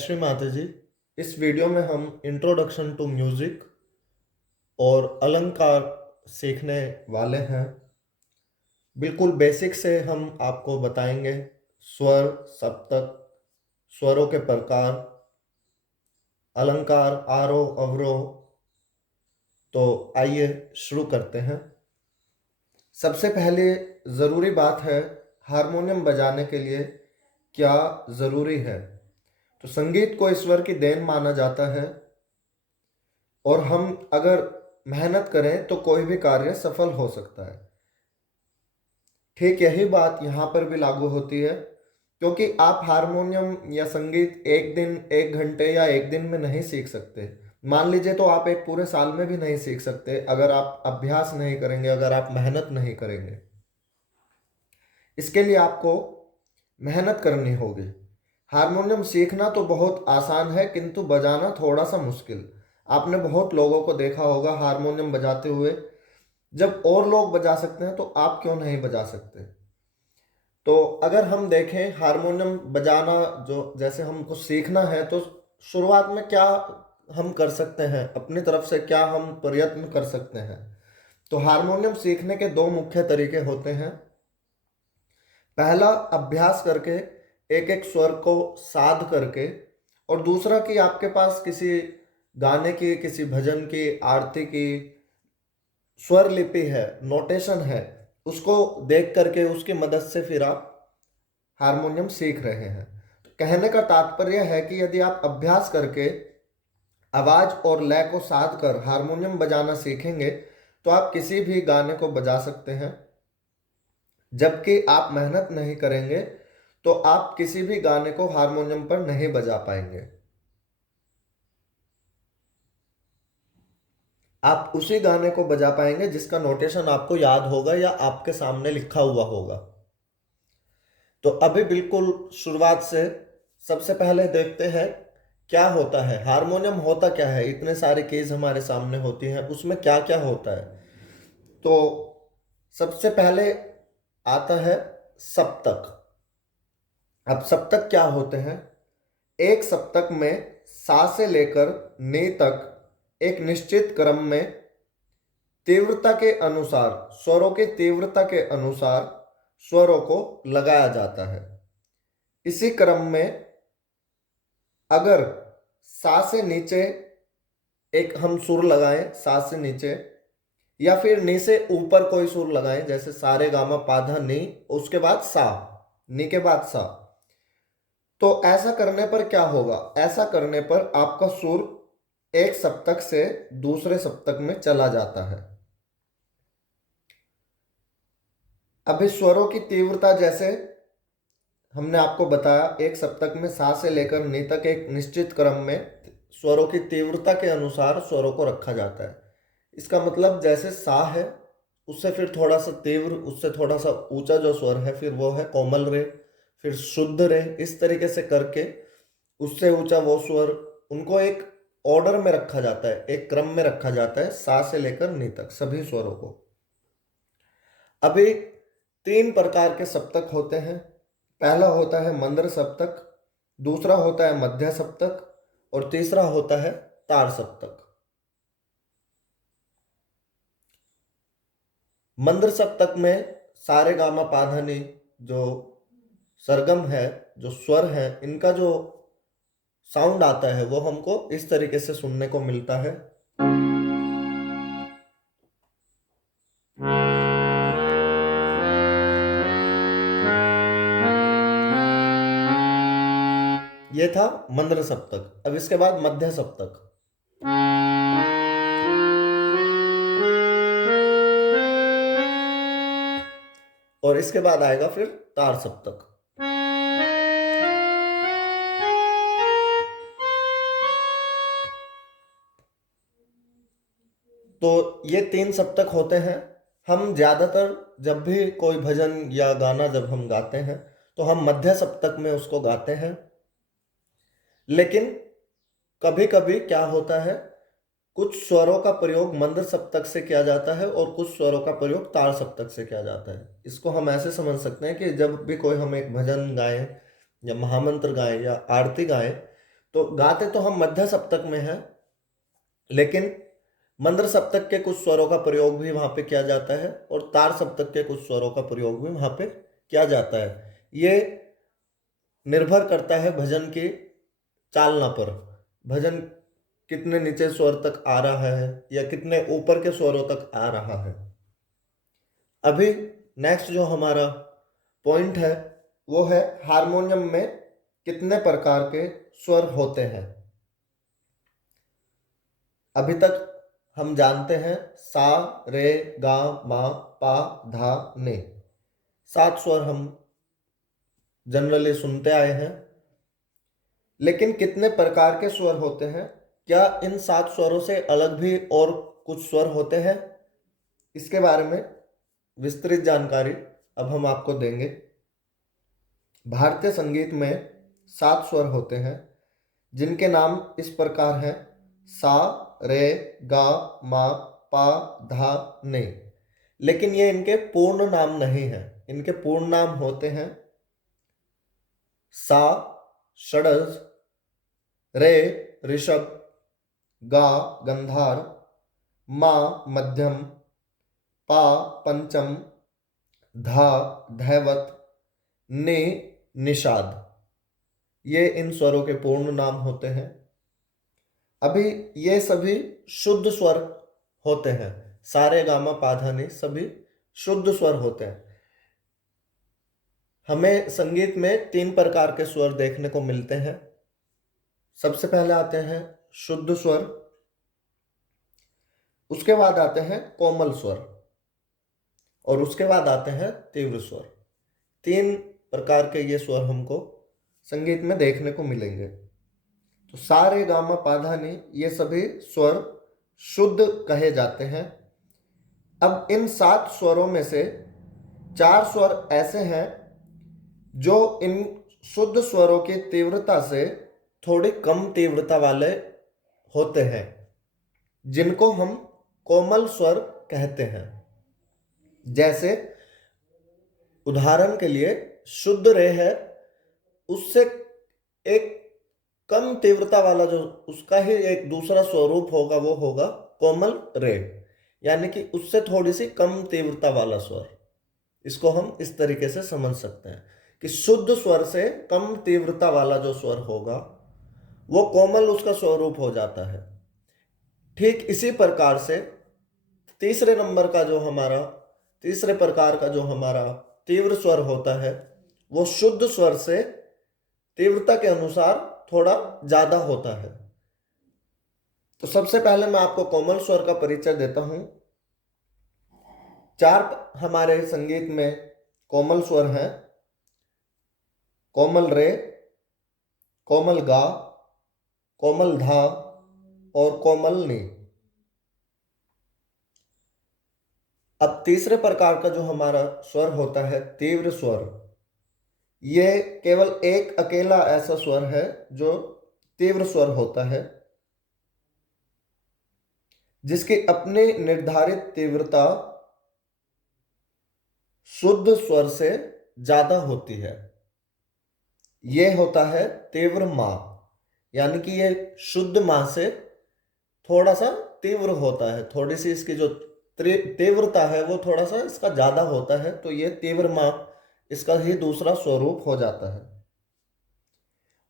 श्री माता जी। इस वीडियो में हम इंट्रोडक्शन टू म्यूजिक और अलंकार सीखने वाले हैं। बिल्कुल बेसिक से हम आपको बताएंगे स्वर, सप्तक, स्वरों के प्रकार, अलंकार, आरोह अवरोह। तो आइए शुरू करते हैं। सबसे पहले ज़रूरी बात है, हारमोनियम बजाने के लिए क्या ज़रूरी है। तो संगीत को ईश्वर की देन माना जाता है और हम अगर मेहनत करें तो कोई भी कार्य सफल हो सकता है। ठीक यही बात यहाँ पर भी लागू होती है, क्योंकि आप हारमोनियम या संगीत एक दिन, एक घंटे या एक दिन में नहीं सीख सकते। मान लीजिए तो आप एक पूरे साल में भी नहीं सीख सकते अगर आप अभ्यास नहीं करेंगे, अगर आप मेहनत नहीं करेंगे। इसके लिए आपको मेहनत करनी होगी। हारमोनियम सीखना तो बहुत आसान है, किंतु बजाना थोड़ा सा मुश्किल। आपने बहुत लोगों को देखा होगा हारमोनियम बजाते हुए। जब और लोग बजा सकते हैं तो आप क्यों नहीं बजा सकते। तो अगर हम देखें हारमोनियम बजाना, जो जैसे हमको सीखना है, तो शुरुआत में क्या हम कर सकते हैं, अपनी तरफ से क्या हम प्रयत्न कर सकते हैं। तो हारमोनियम सीखने के दो मुख्य तरीके होते हैं। पहला, अभ्यास करके एक एक स्वर को साध करके, और दूसरा कि आपके पास किसी गाने की, किसी भजन की, आरती की स्वर लिपि है, नोटेशन है, उसको देख करके उसकी मदद से फिर आप हारमोनियम सीख रहे हैं। तो कहने का तात्पर्य है कि यदि आप अभ्यास करके आवाज और लय को साध कर हारमोनियम बजाना सीखेंगे तो आप किसी भी गाने को बजा सकते हैं। जबकि आप मेहनत नहीं करेंगे तो आप किसी भी गाने को हारमोनियम पर नहीं बजा पाएंगे। आप उसी गाने को बजा पाएंगे जिसका नोटेशन आपको याद होगा या आपके सामने लिखा हुआ होगा। तो अभी बिल्कुल शुरुआत से सबसे पहले देखते हैं क्या होता है हारमोनियम। होता क्या है, इतने सारे केस हमारे सामने होती हैं, उसमें क्या क्या होता है। तो सबसे पहले आता है सप्तक। अब सप्तक क्या होते हैं। एक सप्तक में सा से लेकर ने तक एक निश्चित क्रम में तीव्रता के अनुसार, स्वरों की तीव्रता के अनुसार स्वरों को लगाया जाता है। इसी क्रम में अगर सा से नीचे एक हम सुर लगाएं, सा से नीचे, या फिर नी से ऊपर कोई सुर लगाएं, जैसे सारे गामा पाधा नी, उसके बाद सा, नी के बाद सा, तो ऐसा करने पर क्या होगा। ऐसा करने पर आपका सुर एक सप्तक से दूसरे सप्तक में चला जाता है। अभी स्वरों की तीव्रता, जैसे हमने आपको बताया, एक सप्तक में सा से लेकर नी तक एक निश्चित क्रम में स्वरों की तीव्रता के अनुसार स्वरों को रखा जाता है। इसका मतलब जैसे सा है, उससे फिर थोड़ा सा तीव्र, उससे थोड़ा सा ऊंचा जो स्वर है फिर वो है कोमल रे, फिर शुद्ध रे, इस तरीके से करके उससे ऊंचा वो स्वर, उनको एक ऑर्डर में रखा जाता है, एक क्रम में रखा जाता है, सा से लेकर नी तक सभी स्वरों को। अभी तीन प्रकार के सप्तक होते हैं। पहला होता है मंद्र सप्तक, दूसरा होता है मध्य सप्तक, और तीसरा होता है तार सप्तक। मंद्र सप्तक में सारे गामा पाधानी जो सरगम है, जो स्वर है, इनका जो साउंड आता है वो हमको इस तरीके से सुनने को मिलता है। ये था मंद्र सप्तक। अब इसके बाद मध्य सप्तक। और इसके बाद आएगा फिर तार सप्तक। तो ये तीन सप्तक होते हैं। हम ज्यादातर जब भी कोई भजन या गाना जब हम गाते हैं तो हम मध्य सप्तक में उसको गाते हैं। लेकिन कभी कभी क्या होता है, कुछ स्वरों का प्रयोग मंद्र सप्तक से किया जाता है और कुछ स्वरों का प्रयोग तार सप्तक से किया जाता है। इसको हम ऐसे समझ सकते हैं कि जब भी कोई हम एक भजन गाएं या महामंत्र गाएं या आरती गाएं, तो गाते तो हम मध्य सप्तक में हैं, लेकिन मंद्र सप्तक के कुछ स्वरों का प्रयोग भी वहां पे किया जाता है और तार सप्तक के कुछ स्वरों का प्रयोग भी वहां पे किया जाता है। ये निर्भर करता है भजन की चालना पर, भजन कितने नीचे स्वर तक आ रहा है या कितने ऊपर के स्वरों तक आ रहा है। अभी नेक्स्ट जो हमारा पॉइंट है वो है हारमोनियम में कितने प्रकार के स्वर होते हैं। अभी तक हम जानते हैं सा रे गा मा पा धा ने, 7 स्वर हम जनरली सुनते आए हैं। लेकिन कितने प्रकार के स्वर होते हैं, क्या इन 7 स्वरों से अलग भी और कुछ स्वर होते हैं, इसके बारे में विस्तृत जानकारी अब हम आपको देंगे। भारतीय संगीत में 7 स्वर होते हैं जिनके नाम इस प्रकार हैं सा रे गा मा पा धा ने। लेकिन ये इनके पूर्ण नाम नहीं है, इनके पूर्ण नाम होते हैं सा षडज, रे ऋषभ, गा गंधार, मा मध्यम, पा पंचम, धा धैवत, ने निषाद। ये इन स्वरों के पूर्ण नाम होते हैं। अभी ये सभी शुद्ध स्वर होते हैं, सारे गामा पाधा नि सभी शुद्ध स्वर होते हैं। हमें संगीत में 3 प्रकार के स्वर देखने को मिलते हैं। सबसे पहले आते हैं शुद्ध स्वर, उसके बाद आते हैं कोमल स्वर और उसके बाद आते हैं तीव्र स्वर। 3 प्रकार के ये स्वर हमको संगीत में देखने को मिलेंगे। तो सारे गामा पाधा नि ये सभी स्वर शुद्ध कहे जाते हैं। अब इन 7 स्वरों में से 4 स्वर ऐसे हैं जो इन शुद्ध स्वरों की तीव्रता से थोड़ी कम तीव्रता वाले होते हैं, जिनको हम कोमल स्वर कहते हैं। जैसे उदाहरण के लिए शुद्ध रे है, उससे एक कम तीव्रता वाला जो उसका ही एक दूसरा स्वरूप होगा वो होगा कोमल रे, यानी कि उससे थोड़ी सी कम तीव्रता वाला स्वर। इसको हम इस तरीके से समझ सकते हैं कि शुद्ध स्वर से कम तीव्रता वाला जो स्वर होगा वो कोमल उसका स्वरूप हो जाता है। ठीक इसी प्रकार से तीसरे प्रकार का जो हमारा तीव्र स्वर होता है वो शुद्ध स्वर से तीव्रता के अनुसार थोड़ा ज्यादा होता है। तो सबसे पहले मैं आपको कोमल स्वर का परिचय देता हूं। 4 हमारे संगीत में कोमल स्वर हैं, कोमल रे, कोमल गा, कोमल धा और कोमल नी। अब तीसरे प्रकार का जो हमारा स्वर होता है तीव्र स्वर, ये केवल एक अकेला ऐसा स्वर है जो तीव्र स्वर होता है, जिसकी अपनी निर्धारित तीव्रता शुद्ध स्वर से ज्यादा होती है। ये होता है तीव्र मा, यानी कि ये शुद्ध मा से थोड़ा सा तीव्र होता है, थोड़ी सी इसकी जो तीव्रता है वो थोड़ा सा इसका ज्यादा होता है, तो ये तीव्र मा इसका ही दूसरा स्वरूप हो जाता है।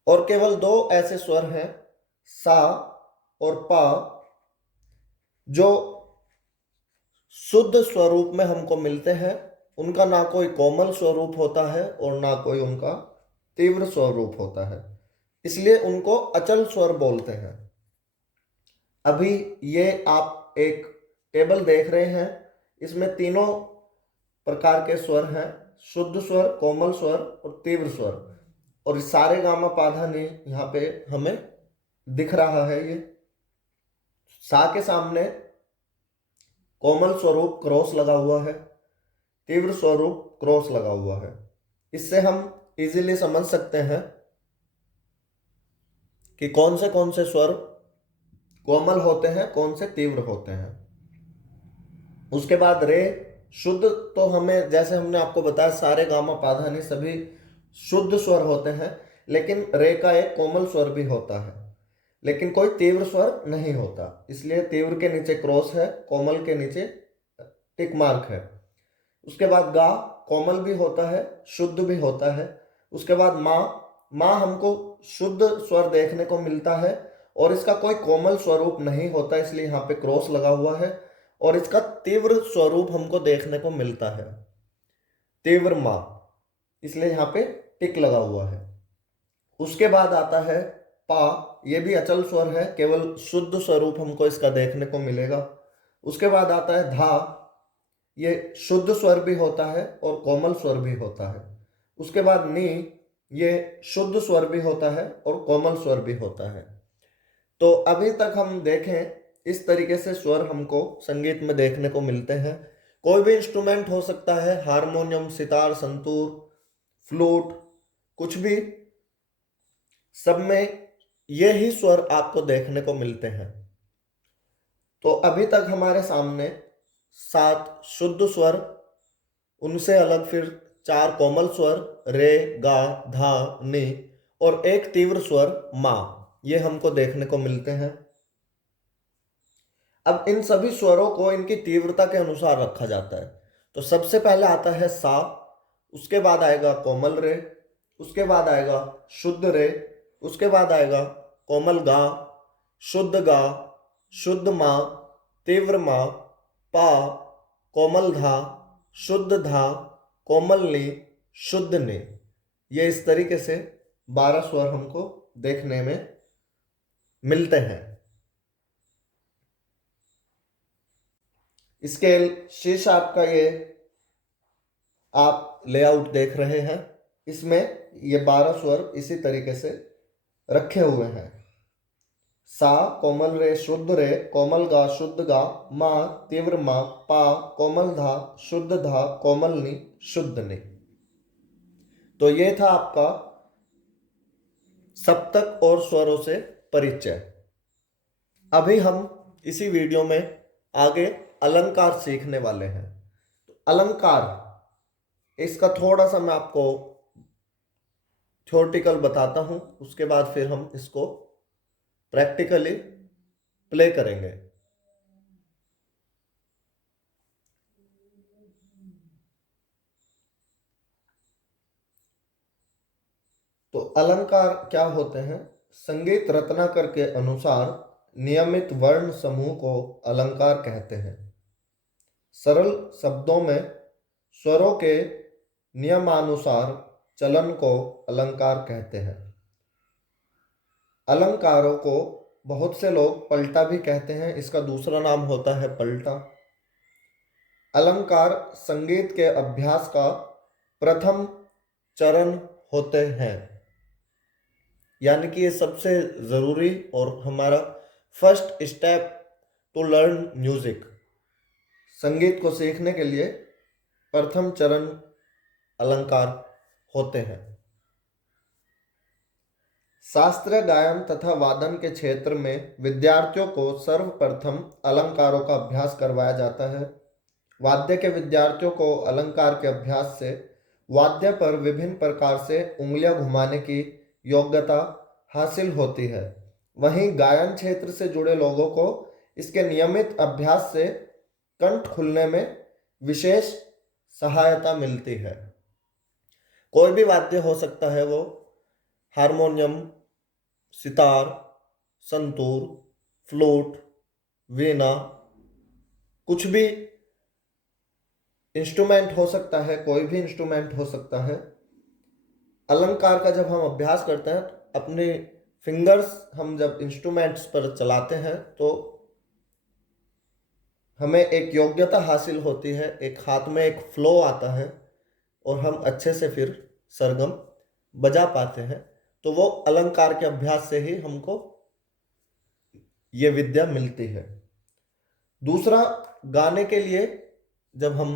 और केवल 2 ऐसे स्वर हैं सा और पा जो शुद्ध स्वरूप में हमको मिलते हैं। उनका ना कोई कोमल स्वरूप होता है और ना कोई उनका तीव्र स्वरूप होता है, इसलिए उनको अचल स्वर बोलते हैं। अभी ये आप एक टेबल देख रहे हैं, इसमें तीनों प्रकार के स्वर हैं, शुद्ध स्वर, कोमल स्वर और तीव्र स्वर। और इस सारे गामा पाधा नि यहाँ पे हमें दिख रहा है। ये सा के सामने कोमल स्वरूप क्रॉस लगा हुआ है, तीव्र स्वरूप क्रॉस लगा हुआ है। इससे हम इजीली समझ सकते हैं कि कौन से स्वर कोमल होते हैं, कौन से तीव्र होते हैं। उसके बाद रे शुद्ध, तो हमें जैसे हमने आपको बताया सारे गामा पाधा नि सभी शुद्ध स्वर होते हैं, लेकिन रे का एक कोमल स्वर भी होता है, लेकिन कोई तीव्र स्वर नहीं होता, इसलिए तीव्र के नीचे क्रॉस है, कोमल के नीचे टिक मार्क है। उसके बाद गा कोमल भी होता है, शुद्ध भी होता है। उसके बाद माँ, माँ हमको शुद्ध स्वर देखने को मिलता है और इसका कोई कोमल स्वरूप नहीं होता, इसलिए यहाँ पे क्रॉस लगा हुआ है। और इसका तीव्र स्वरूप हमको देखने को मिलता है, तीव्र माँ, इसलिए यहाँ पे टिक लगा हुआ है। उसके बाद आता है पा, ये भी अचल स्वर है, केवल शुद्ध स्वरूप हमको इसका देखने को मिलेगा। उसके बाद आता है धा, ये शुद्ध स्वर भी होता है और कोमल स्वर भी होता है। उसके बाद नी, ये शुद्ध स्वर भी होता है और कोमल स्वर भी होता है। तो अभी तक हम देखें, इस तरीके से स्वर हमको संगीत में देखने को मिलते हैं। कोई भी इंस्ट्रूमेंट हो सकता है, हारमोनियम, सितार, संतूर, फ्लूट, कुछ भी, सब में ये ही स्वर आपको देखने को मिलते हैं। तो अभी तक हमारे सामने 7 शुद्ध स्वर, उनसे अलग फिर 4 कोमल स्वर रे, गा, धा, नी और एक तीव्र स्वर मा, ये हमको देखने को मिलते हैं। अब इन सभी स्वरों को इनकी तीव्रता के अनुसार रखा जाता है। तो सबसे पहले आता है सा, उसके बाद आएगा कोमल रे, उसके बाद आएगा शुद्ध रे, उसके बाद आएगा कोमल गा, शुद्ध गा, शुद्ध मा, तीव्र मा, पा, कोमल धा, शुद्ध धा, कोमल नी, शुद्ध नी। ये इस तरीके से 12 स्वर हमको देखने में मिलते हैं। स्केल सी शार्प का ये आप लेआउट देख रहे हैं, इसमें ये 12 स्वर इसी तरीके से रखे हुए हैं। सा, कोमल रे, शुद्ध रे, कोमल गा, शुद्ध गा, मा, तीव्र मा, पा, कोमल धा, शुद्ध धा, कोमल नी, शुद्ध नी। तो ये था आपका सप्तक और स्वरों से परिचय। अभी हम इसी वीडियो में आगे अलंकार सीखने वाले हैं। अलंकार, इसका थोड़ा सा मैं आपको थ्योरेटिकल बताता हूं, उसके बाद फिर हम इसको प्रैक्टिकली प्ले करेंगे। तो अलंकार क्या होते हैं? संगीत रत्नाकर के अनुसार नियमित वर्ण समूह को अलंकार कहते हैं। सरल शब्दों में स्वरों के नियमानुसार चलन को अलंकार कहते हैं। अलंकारों को बहुत से लोग पलटा भी कहते हैं, इसका दूसरा नाम होता है पलटा। अलंकार संगीत के अभ्यास का प्रथम चरण होते हैं, यानी कि ये सबसे ज़रूरी और हमारा first step to learn music. संगीत को सीखने के लिए प्रथम चरण अलंकार होते हैं। शास्त्रीय गायन तथा वादन के क्षेत्र में विद्यार्थियों को सर्वप्रथम अलंकारों का अभ्यास करवाया जाता है। वाद्य के विद्यार्थियों को अलंकार के अभ्यास से वाद्य पर विभिन्न प्रकार से उंगलियां घुमाने की योग्यता हासिल होती है। वहीं गायन क्षेत्र से जुड़े लोगों को इसके नियमित अभ्यास से कंठ खुलने में विशेष सहायता मिलती है। कोई भी वाद्य हो सकता है, वो हारमोनियम, सितार, संतूर, फ्लूट, वीणा, कुछ भी इंस्ट्रूमेंट हो सकता है, कोई भी इंस्ट्रूमेंट हो सकता है। अलंकार का जब हम अभ्यास करते हैं, अपने फिंगर्स हम जब इंस्ट्रूमेंट्स पर चलाते हैं तो हमें एक योग्यता हासिल होती है, एक हाथ में एक फ्लो आता है और हम अच्छे से फिर सरगम बजा पाते हैं। तो वो अलंकार के अभ्यास से ही हमको ये विद्या मिलती है। दूसरा, गाने के लिए जब हम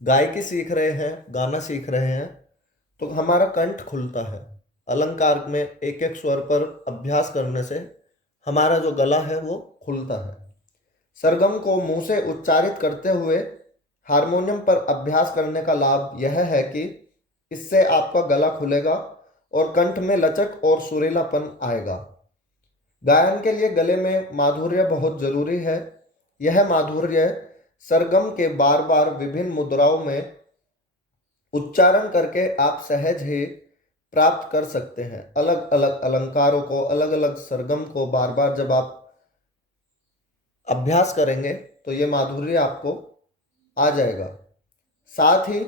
गायकी सीख रहे हैं, गाना सीख रहे हैं, तो हमारा कंठ खुलता है। अलंकार में एक एक स्वर पर अभ्यास करने से हमारा जो गला है वो खुलता है। सरगम को मुंह से उच्चारित करते हुए हारमोनियम पर अभ्यास करने का लाभ यह है कि इससे आपका गला खुलेगा और कंठ में लचक और सुरीलापन आएगा। गायन के लिए गले में माधुर्य बहुत जरूरी है। यह माधुर्य सरगम के बार बार विभिन्न मुद्राओं में उच्चारण करके आप सहज ही प्राप्त कर सकते हैं। अलग अलग अलंकारों को, अलग अलग सरगम को बार बार जब आप अभ्यास करेंगे तो ये माधुर्य आपको आ जाएगा। साथ ही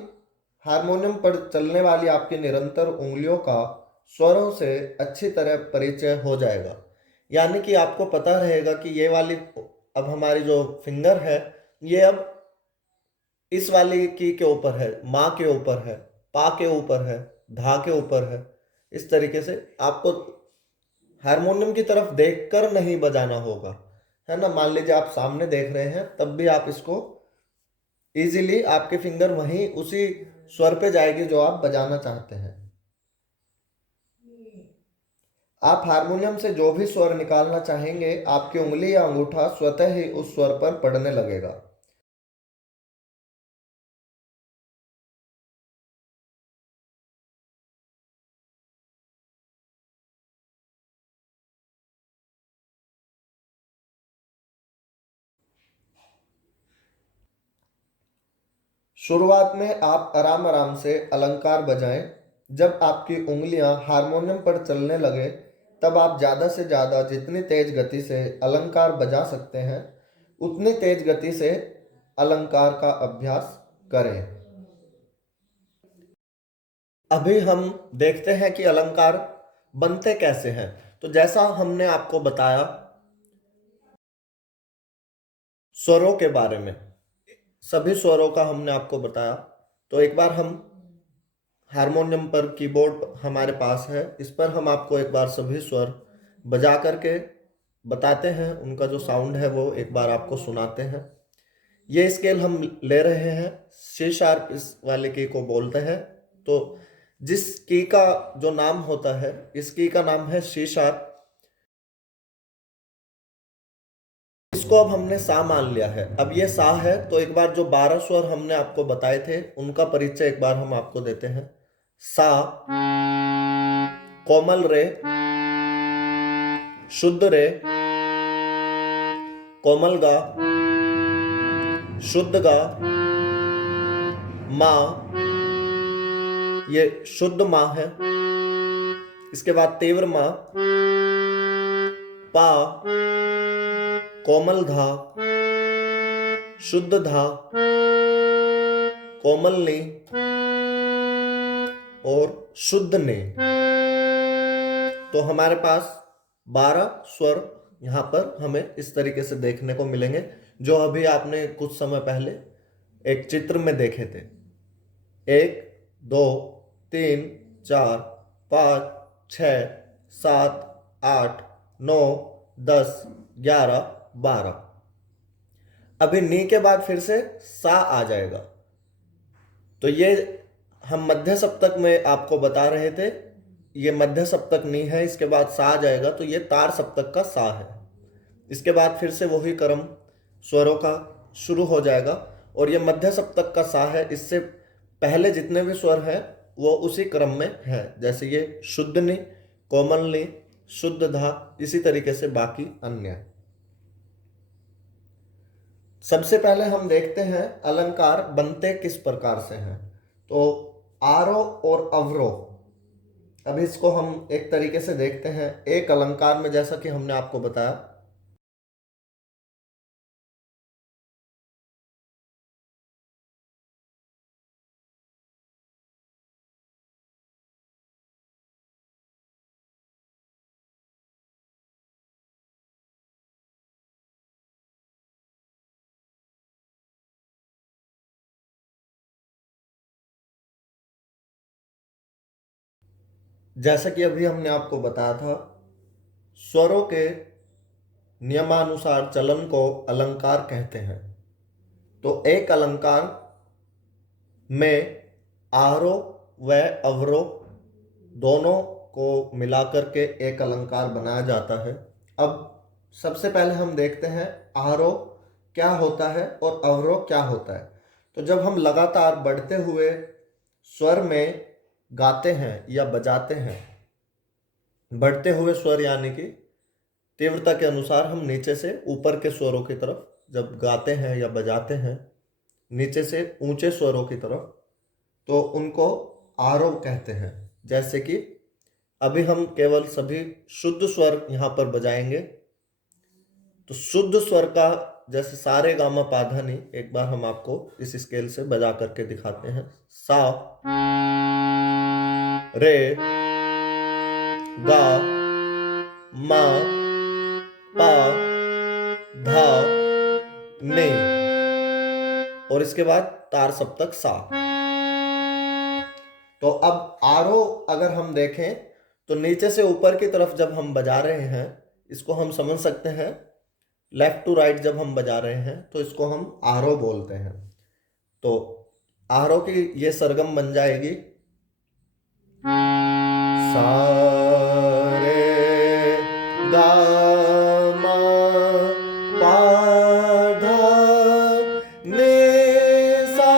हारमोनियम पर चलने वाली आपकी निरंतर उंगलियों का स्वरों से अच्छी तरह परिचय हो जाएगा। यानी कि आपको पता रहेगा कि ये वाली अब हमारी जो फिंगर है ये अब इस वाली की के ऊपर है, माँ के ऊपर है, पा के ऊपर है, धा के ऊपर है। इस तरीके से आपको हारमोनियम की तरफ देखकर नहीं बजाना होगा, है ना। मान लीजिए आप सामने देख रहे हैं तब भी आप इसको इजीली आपके फिंगर वहीं उसी स्वर पे जाएगी जो आप बजाना चाहते हैं। आप हारमोनियम से जो भी स्वर निकालना चाहेंगे आपकी उंगली या अंगूठा स्वतः ही उस स्वर पर पड़ने लगेगा। शुरुआत में आप आराम आराम से अलंकार बजाएं। जब आपकी उंगलियां हारमोनियम पर चलने लगे तब आप ज़्यादा से ज़्यादा जितनी तेज गति से अलंकार बजा सकते हैं उतनी तेज गति से अलंकार का अभ्यास करें। अभी हम देखते हैं कि अलंकार बनते कैसे हैं। तो जैसा हमने आपको बताया स्वरों के बारे में, सभी स्वरों का हमने आपको बताया। तो एक बार हम हारमोनियम पर कीबोर्ड हमारे पास है, इस पर हम आपको एक बार सभी स्वर बजा करके बताते हैं, उनका जो साउंड है वो एक बार आपको सुनाते हैं। ये स्केल हम ले रहे हैं सी शार्प, इस वाले की को बोलते हैं। तो जिस की का जो नाम होता है, इस की का नाम है सी शार्प। इसको अब हमने सा मान लिया है। अब ये सा है तो एक बार जो 12 स्वर हमने आपको बताए थे उनका परिचय एक बार हम आपको देते हैं। सा, कोमल रे, शुद्ध रे, कोमल गा, शुद्ध गा, मा, ये शुद्ध मा है। इसके बाद तीव्र मा, पा, कोमल धा, शुद्ध धा, कोमल ने और शुद्ध ने। तो हमारे पास 12 स्वर यहाँ पर हमें इस तरीके से देखने को मिलेंगे, जो अभी आपने कुछ समय पहले एक चित्र में देखे थे। 1 2 3 4 5 6 7 8 9 10 11 12। अभी नी के बाद फिर से सा आ जाएगा। तो ये हम मध्य सप्तक में आपको बता रहे थे, ये मध्य सप्तक नी है, इसके बाद सा आ जाएगा तो ये तार सप्तक का सा है। इसके बाद फिर से वही क्रम स्वरों का शुरू हो जाएगा और ये मध्य सप्तक का सा है। इससे पहले जितने भी स्वर हैं वो उसी क्रम में है, जैसे ये शुद्ध नि, कोमल नि, शुद्ध धा, इसी तरीके से बाकी अन्य। सबसे पहले हम देखते हैं अलंकार बनते किस प्रकार से हैं। तो आरोह और अवरोह, अब इसको हम एक तरीके से देखते हैं। एक अलंकार में जैसा कि हमने आपको बताया, जैसा कि अभी हमने आपको बताया था, स्वरों के नियमानुसार चलन को अलंकार कहते हैं। तो एक अलंकार में आरोह व अवरोह दोनों को मिलाकर के एक अलंकार बनाया जाता है। अब सबसे पहले हम देखते हैं आरोह क्या होता है और अवरोह क्या होता है। तो जब हम लगातार बढ़ते हुए स्वर में गाते हैं या बजाते हैं बढ़ते हुए स्वर यानी कि तीव्रता के अनुसार हम नीचे से ऊपर के स्वरों की तरफ जब गाते हैं या बजाते हैं, नीचे से ऊंचे स्वरों की तरफ, तो उनको आरोह कहते हैं। जैसे कि अभी हम केवल सभी शुद्ध स्वर यहाँ पर बजाएंगे। तो शुद्ध स्वर का जैसे सारे गामा पाधा नी, एक बार हम आपको इस स्केल से बजा करके दिखाते हैं। सा, रे, गा, मा, पा, धा, नी, और इसके बाद तार सप्तक सा। तो अब आरोह अगर हम देखें तो नीचे से ऊपर की तरफ जब हम बजा रहे हैं, इसको हम समझ सकते हैं। लेफ्ट टू राइट जब हम बजा रहे हैं तो इसको हम आरोह बोलते हैं। तो आरोह की ये सरगम बन जाएगी सा रे गा मा पा धा नी सा।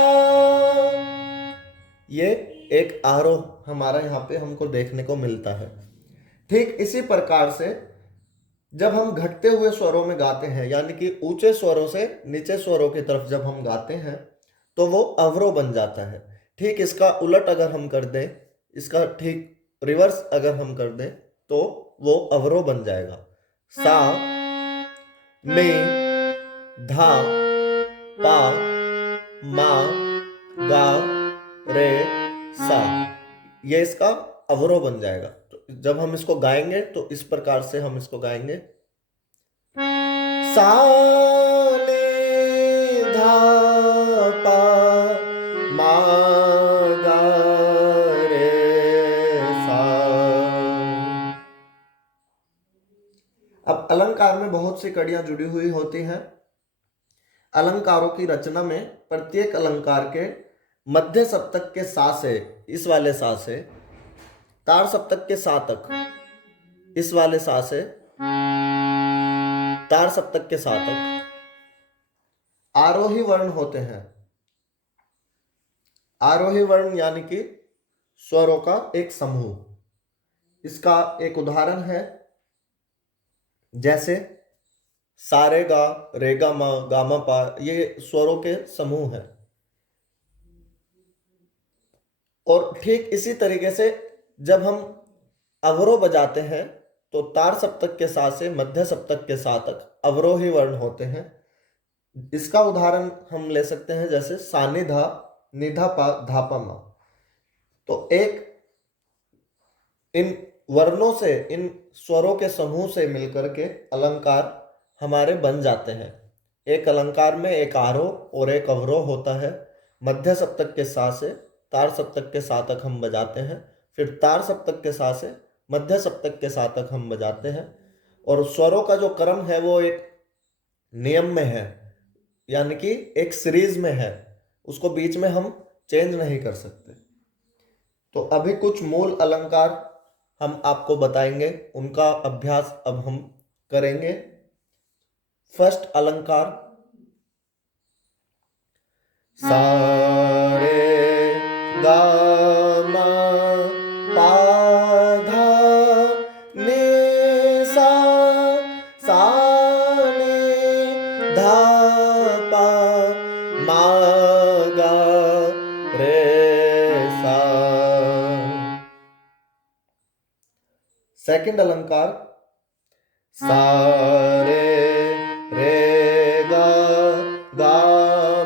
ये एक आरोह हमारा यहाँ पे हमको देखने को मिलता है। ठीक इसी प्रकार से जब हम घटते हुए स्वरों में गाते हैं, यानी कि ऊंचे स्वरों से नीचे स्वरों की तरफ जब हम गाते हैं, तो वो अवरोह बन जाता है। ठीक इसका उलट अगर हम कर दें, इसका ठीक रिवर्स अगर हम कर दें, तो वो अवरोह बन जाएगा। सा, नी, धा, पा, मा, गा, रे, सा। ये इसका अवरोह बन जाएगा। तो जब हम इसको गाएंगे तो इस प्रकार से हम इसको गाएंगे। सा, नी, धा, पा, मा, गा, रे, सा। अब अलंकार में बहुत सी कड़ियां जुड़ी हुई होती हैं। अलंकारों की रचना में प्रत्येक अलंकार के मध्य सप्तक के सा से, इस वाले सा से, तार सप्तक के सा तक, इस वाले सा से तार सप्तक के सा तक आरोही वर्ण होते हैं। आरोही वर्ण यानी कि स्वरों का एक समूह। इसका एक उदाहरण है, जैसे सारे गा, रेगा मा, गामा पा, ये स्वरों के समूह हैं। और ठीक इसी तरीके से जब हम अवरोह बजाते हैं तो तार सप्तक के सा से मध्य सप्तक के सा तक अवरोही वर्ण होते हैं। इसका उदाहरण हम ले सकते हैं, जैसे सानिधा, निधा पा, धापा मा। तो एक इन वर्णों से, इन स्वरों के समूह से मिलकर के अलंकार हमारे बन जाते हैं। एक अलंकार में एक आरोह और एक अवरोह होता है। मध्य सप्तक के सा से तार सप्तक के सा तक हम बजाते हैं, फिर तार सप्तक के सा से मध्य सप्तक के सा तक हम बजाते हैं। और स्वरों का जो क्रम है वो एक नियम में है, यानी कि एक सीरीज में है, उसको बीच में हम चेंज नहीं कर सकते। तो अभी कुछ मूल अलंकार हम आपको बताएंगे, उनका अभ्यास अब हम करेंगे। फर्स्ट अलंकार सा रे गा मा पा धा नी सा, सा नी धा पा मा गा रे सा। सेकंड अलंकार सा रे गा, गा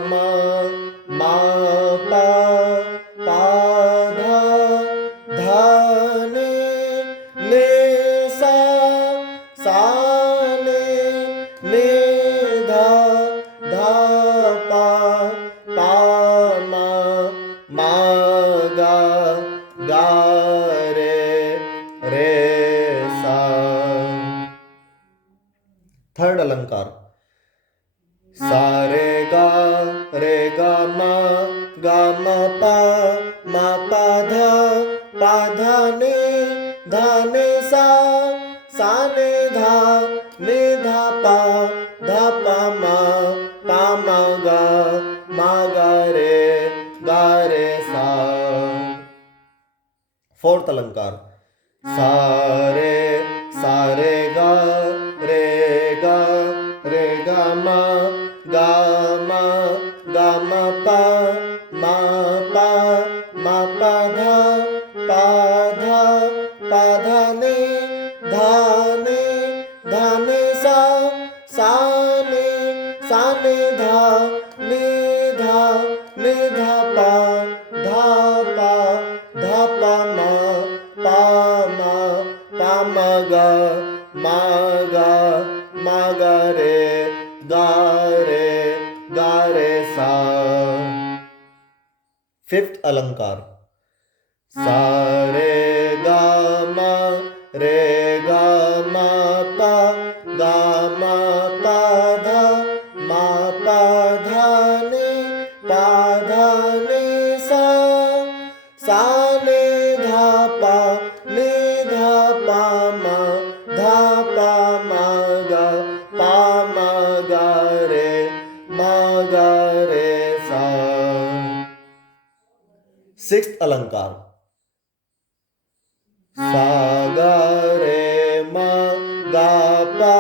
मा, मा पा, पा धा, धा नी, नी सा, सा नी धा, धा पा, पा मा, मा गा, गा रे सा। थर्ड अलंकार सा रे गा मा पा धा ने सा, सा ने धा पा मा गा रे सा। फोर्थ अलंकार सारे सारे गा रे गा रे गा मा गा मा गा मा पा पा धा धा धा ने सा ने धा पा मा गा रे सा। फिफ्थ अलंकार, सा रे गा मा रे गा मा पा धा ने सा ने धा मा गा रे सा। सिक्स्थ अलंकार, सा गा रे मा गा पा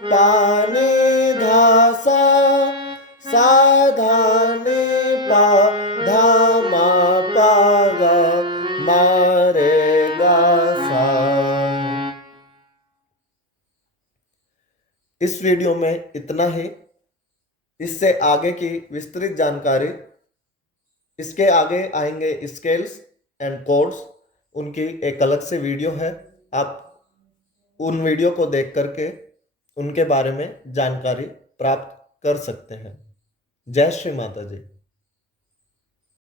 धा ने धा सा ने धा पा गा रे गा सा। इस वीडियो में इतना ही। इससे आगे की विस्तृत जानकारी, इसके आगे आएंगे स्केल्स एंड कोड्स, उनकी एक अलग से वीडियो है। आप उन वीडियो को देख करके उनके बारे में जानकारी प्राप्त कर सकते हैं। जय श्री माता जी।